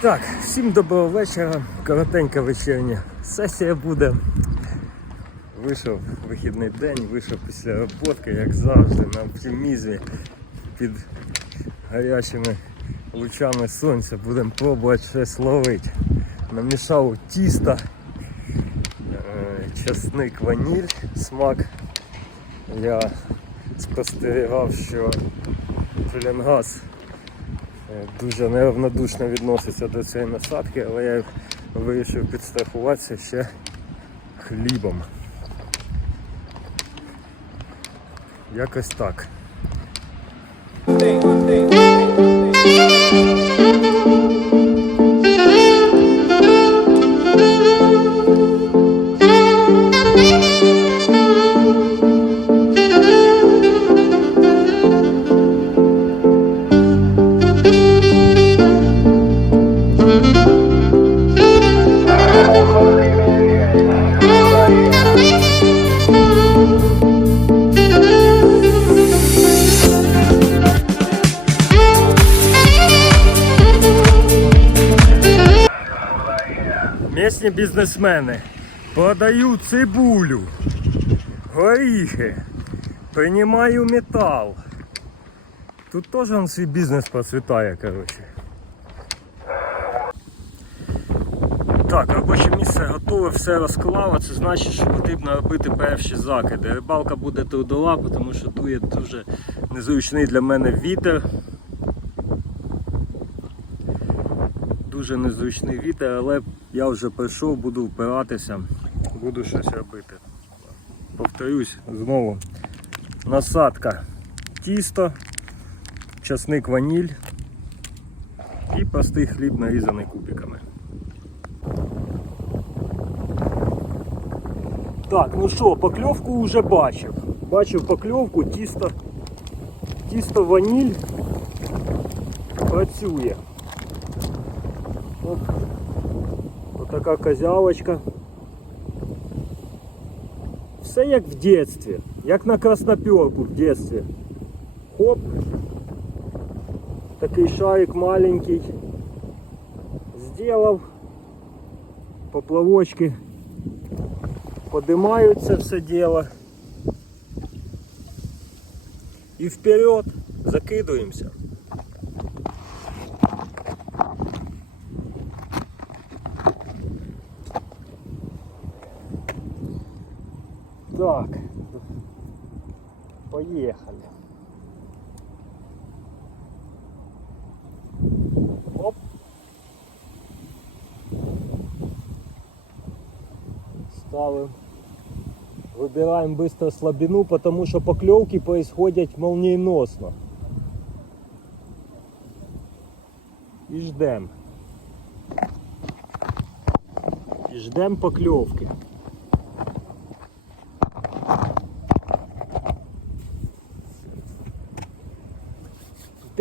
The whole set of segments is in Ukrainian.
Так, всім доброго вечора. Коротенька вечірня сесія буде. Вийшов вихідний день, вийшов після роботки, як завжди, на оптимізмі під гарячими лучами сонця. Будемо пробувати щось ловити. Намішав тісто, е, часник ваніль, смак. Я спостерігав, що пеленгаз е, дуже неравнодушно відноситься до цієї насадки, але я вирішив підстрахуватися ще хлібом. Якось так. Бізнесмени продаю цибулю, горіхи, приймаю метал. Тут теж он свій бізнес процвітає, коротше. Так, робоче місце готове, все розклало, це значить, що потрібно робити перші закиди. Рибалка буде трудова, тому що дує дуже незручний для мене вітер. Дуже незручний вітер, але я вже прийшов, буду впиратися, буду щось робити. Повторюсь знову. Насадка тісто, часник ваніль і простий хліб нарізаний кубиками. Так, ну що, покльовку вже бачив. Бачив покльовку, тісто, тісто ваніль працює. Отака козявочка. Все як в детстві, як на красноперку в детстві. Хоп. Такий шарик маленький. Сделав. Поплавочки поднимают це все дело. І вперед закидуємося. Так, поехали. Оп. Ставим. Выбираем быстро слабину, потому что поклевки происходят молниеносно. И ждем. И ждем поклевки.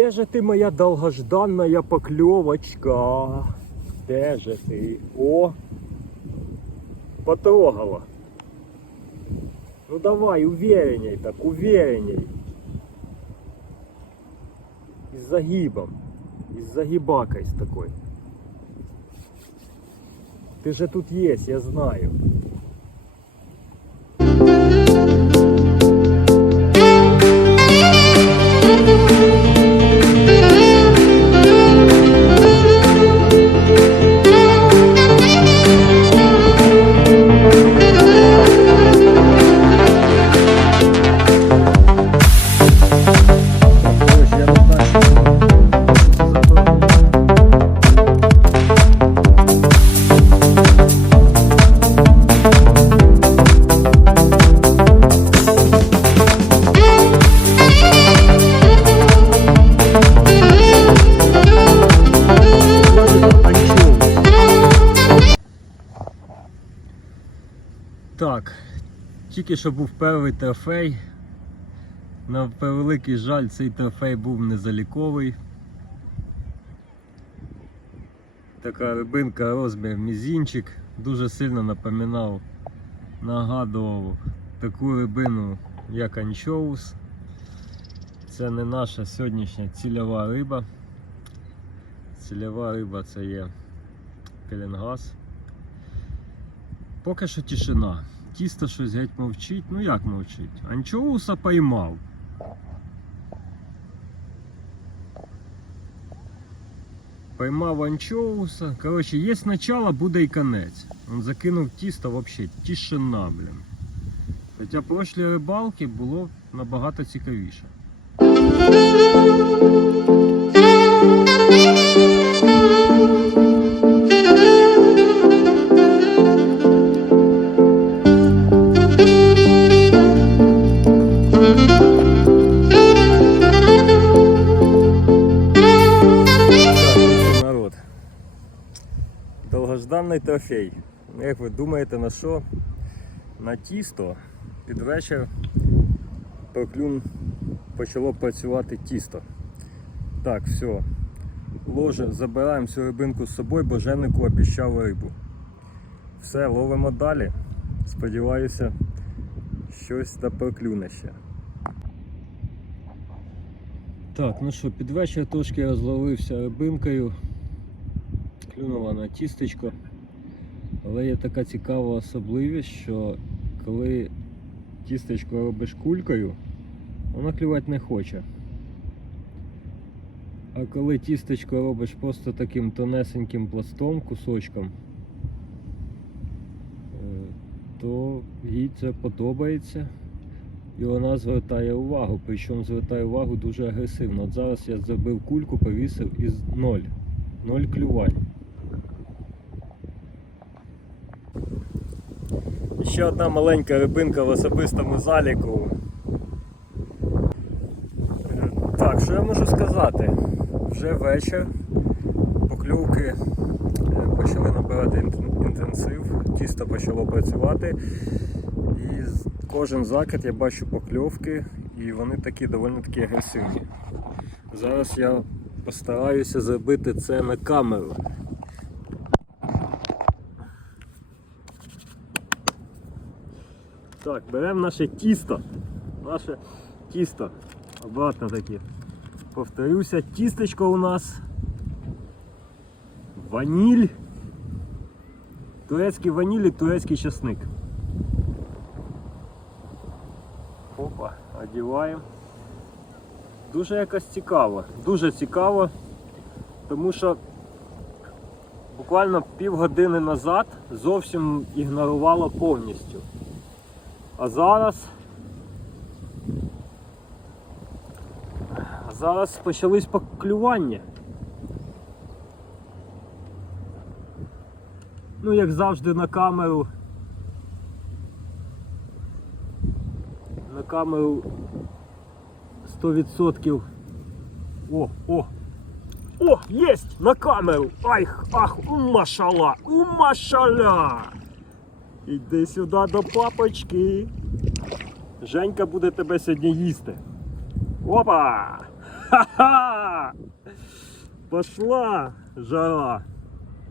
Де же ти моя долгожданная поклевочка? Де же ти? О! Потрогала. Ну давай, уверенней так, уверенней. И с загибом. И с загибакой с такой. Ты же тут есть, я знаю. Тільки що був перший трофей. На превеликий жаль, цей трофей був незаліковий. Така рибинка розмір мізінчик, дуже сильно напоминав, нагадував таку рибину, як анчоус. Це не наша сьогоднішня цільова риба. цільова риба це є пеленгаз. Поки що тишина. Тісто щось геть мовчить. Ну як мовчить? Анчоуса поймав. Поймав анчоуса. Коротше, є начало, буде і конець. Він закинув тісто вообще тишина, блін. Хоча прошлі рибалки було набагато цікавіше. Довгожданий трофей. Як ви думаєте, на що? На тісто під вечір проклюн почало працювати тісто. Так, все. Ложе, забираємо всю рибинку з собою, бо Женику обіщав рибу. Все, ловимо далі. Сподіваюся, щось та проклюне ще. Так, ну що, під вечір трошки розловився рибинкою. Клюнула на тістечко. Але є така цікава особливість, що коли тістечко робиш кулькою, вона клювати не хоче. А коли тістечко робиш просто таким тонесеньким пластом, кусочком, е, то їй це подобається і вона звертає увагу. Причому звертає увагу дуже агресивно. От зараз я зробив кульку, повісив із ноль. Ноль клювань. Ще одна маленька рибинка в особистому заліку. Так, що я можу сказати? Вже вечір. Покльовки е, почали набирати інтенсив, тісто почало працювати. І кожен закид я бачу покльовки, і вони такі доволі таки агресивні. Зараз я постараюся зробити це на камеру. Так, беремо наше тісто. Наше тісто. Обратно таки. Повторюся, тістечко у нас. Ваніль. Турецький ваніль і турецький часник. Опа, одіваємо. Дуже якось цікаво. Дуже цікаво, тому що буквально півгодини назад зовсім ігнорувало повністю. А зараз. А зараз почались поклювання. Ну, як завжди на камеру. На камеру 100%. О, о! О, єсть! На камеру! Ай, ах, умашала! Умашаля! Іди сюди до папочки. Женька буде тебе сьогодні їсти. Опа! Ха-ха! Пошла жара.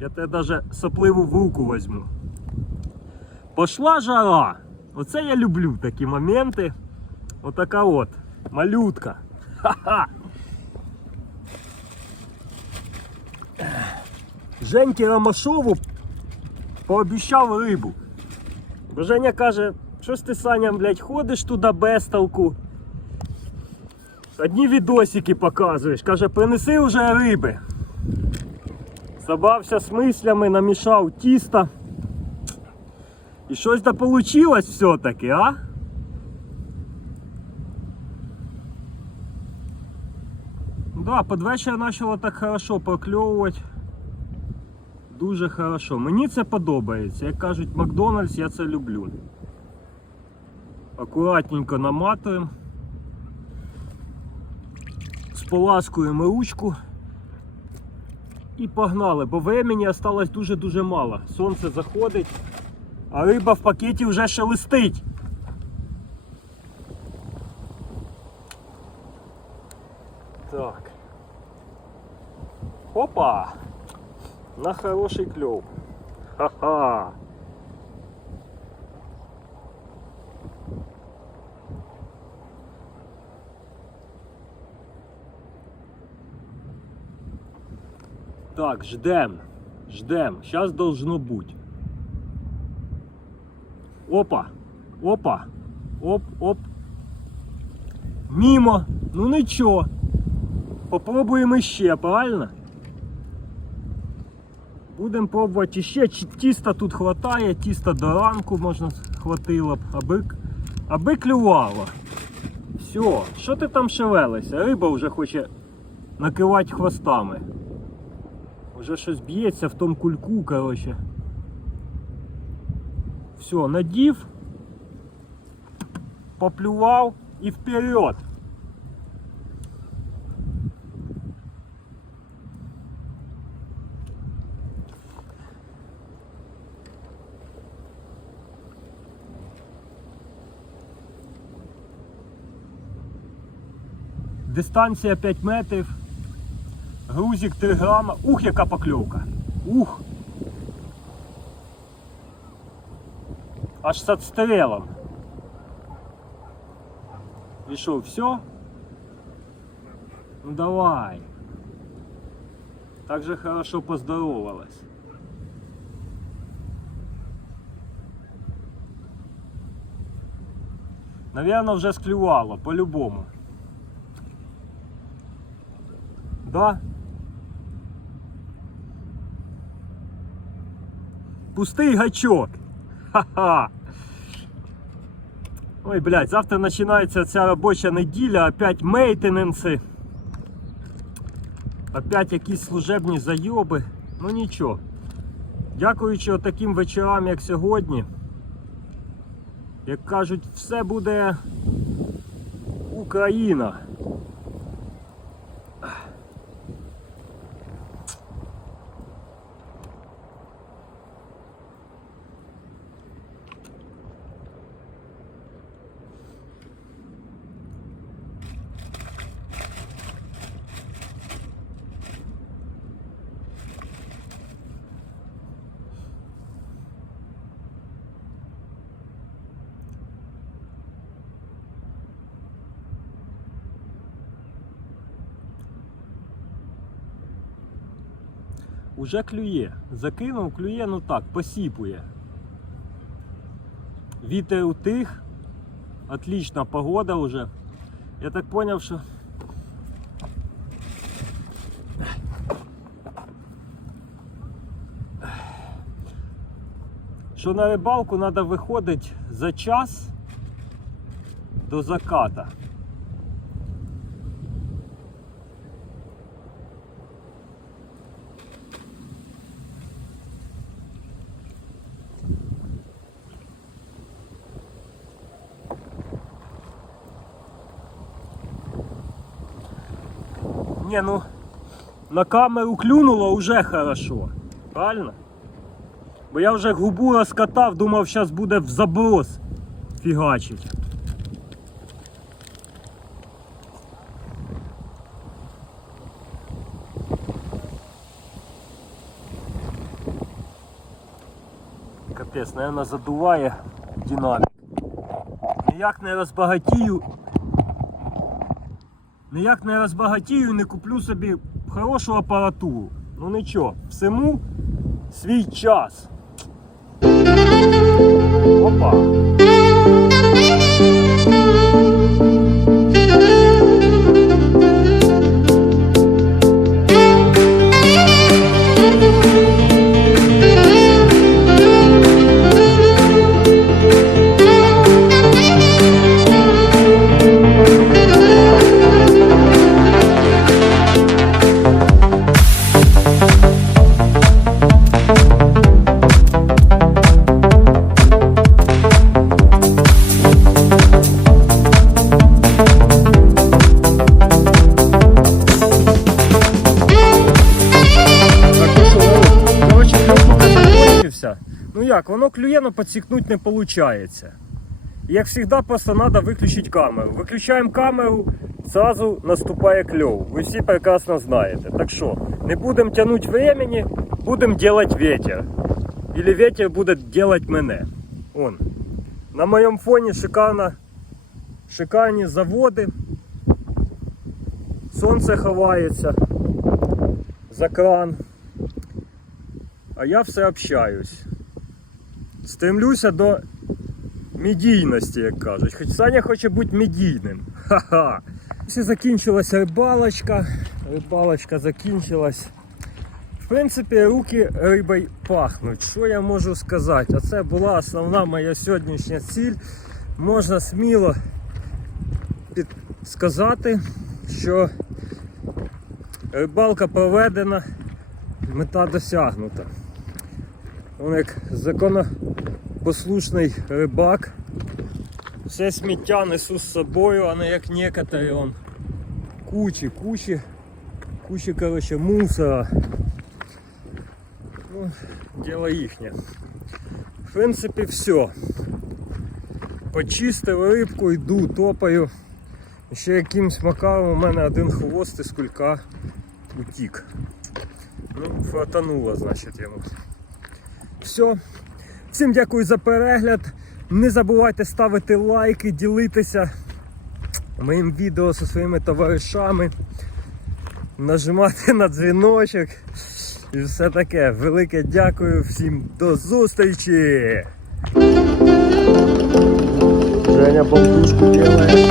Я тебе даже сопливу в руку возьму. Пошла жара. Оце я люблю такі моменти. Отака от. Малютка. Ха-ха! Женьки Ромашову пообіщав рибу. Бо Женя каже, що ж ти Саня, блядь, ходиш туди без толку. Одні відосики показуєш. Каже, принеси вже риби. Забався з мислями, намішав тіста. І щось то вийшло все-таки, а? Да, під вечір почало так хорошо прокльовувати. Дуже хорошо. Мені це подобається. Як кажуть Макдональдс, я це люблю. Акуратненько наматуємо. Споласкуємо ручку. І погнали, бо времени осталось дуже-дуже мало. Сонце заходить, а риба в пакеті вже шелестить. Так. Опа! На хороший клев. Ха-ха! Так, ждем. Ждем. Сейчас должно быть. Опа. Опа. Оп, оп. Мімо. Ну нічого. Попробуємо ще, правильно? Будемо пробувати ще. Тіста тут хватає, тіста до ранку можна хватило б, аби, аби клювало. Все, що ти там шевелишся? Риба вже хоче накивати хвостами. Уже щось б'ється в тому кульку, коротше. Все, надів, поплював і вперед. Дистанція 5 метрів. Грузик 3 грама. Ух, яка покльовка. Ух. Аж з отстрелом. І що, все? Ну давай. Так же хорошо поздоровалась. Наверное, вже склювало, по-любому. Да? Пустий гачок. Ха-ха. Ой, блядь, завтра починається ця робоча неділя, опять мейтененси. Опять якісь служебні зайоби. Ну нічого. Дякуючи таким вечорам, як сьогодні. Як кажуть, все буде Україна. Уже клює. Закинув, клює, ну так, посіпує. Вітер утих. Отлична погода вже. Я так поняв, що. Що на рибалку треба виходити за час до заката. Не, ну на камеру клюнуло уже хорошо. Правильно? Бо я вже губу розкатав, думав, зараз буде в заброс фігачить. Капець, наверное, задуває динамік. Ніяк не розбагатію. Ніяк не розбагатію, не куплю собі хорошу апаратуру. Ну нічого, всему свій час. Опа. клює, но підсікнути не виходить. Як завжди, просто треба виключити камеру. Виключаємо камеру, зразу наступає кльов. Ви всі прекрасно знаєте. Так що, не будемо тягнути времени, будемо робити ветер. Или ветер буде робити мене. Он. На моєму фоні шикарно, шикарні заводи. Сонце ховається за кран. а я все общаюсь. Стремлюся до медійності, як кажуть. Хоч Саня хоче бути медійним. Ха-ха. І закінчилася рибалочка. Рибалочка закінчилась. В принципі, руки рибою пахнуть. Що я можу сказати? Оце була основна моя сьогоднішня ціль. Можна сміло сказати, що рибалка проведена, мета досягнута. Він як законопослушний рибак. Все сміття несу з собою, а не як некоторі он. Кучі, кучі, кучі, короче, мусора. Ну, діло їхнє. В принципі, все. Почистив рибку, йду, топаю. Ще якимсь макаром у мене один хвост із кулька утік. Ну, фатануло, значить, йому. Все. Всім дякую за перегляд. Не забувайте ставити лайки, ділитися моїм відео зі своїми товаришами, нажимати на дзвіночок і все таке. Велике дякую всім до зустрічі! Женя бомбушку делает.